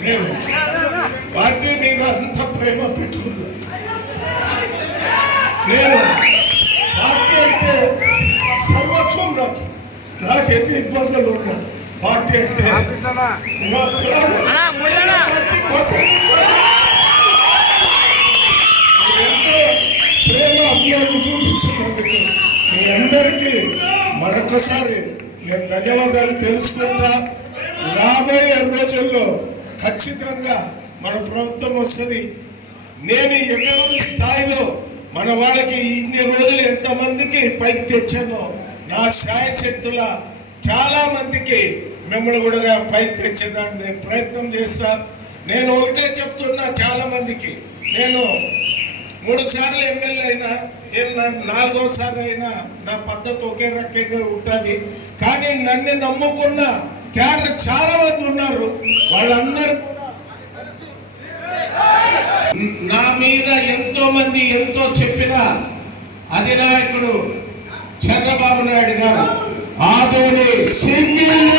నేను పార్టీ మీద అంత ప్రేమ పెట్టుకున్నా నేను పార్టీ అంటే సర్వస్వం నాకు. నాకు ఎన్ని ఇబ్బందులు ఉన్నా. పార్టీ అంటే నా ప్రాణం పార్టీ కోసం ఎంతో ప్రేమ చూపిస్తున్నందుకు మీ అందరికీ మరొకసారి నేను ధన్యవాదాలు తెలుసుకుంటా. రాబోయే రోజుల్లో ఖచ్చితంగా మన ప్రభుత్వం వస్తుంది. నేను ఎన్నో స్థాయిలో మన వాళ్ళకి ఇన్ని రోజులు ఎంతమందికి పైకి తెచ్చానో నా శాయశక్తుల చాలా మందికి మిమ్మల్ని కూడా పైకి తెచ్చేదాన్ని నేను ప్రయత్నం చేస్తా. నేను ఒకటే చెప్తున్నా చాలా మందికి. నేను మూడు సార్లు ఎమ్మెల్యే అయినా నేను నా- నాలుగోసారి అయినా నా పద్ధతి ఒకే రకంగా ఉంటుంది. కానీ నన్ను నమ్ముకున్న క్యాడర్ చాలా మంది ఉన్నారు. వాళ్ళందరూ నా మీద ఎంతో మంది ఎంతో చెప్పిన అధినాయకుడు Chandrababu Naidu garu. Adoni single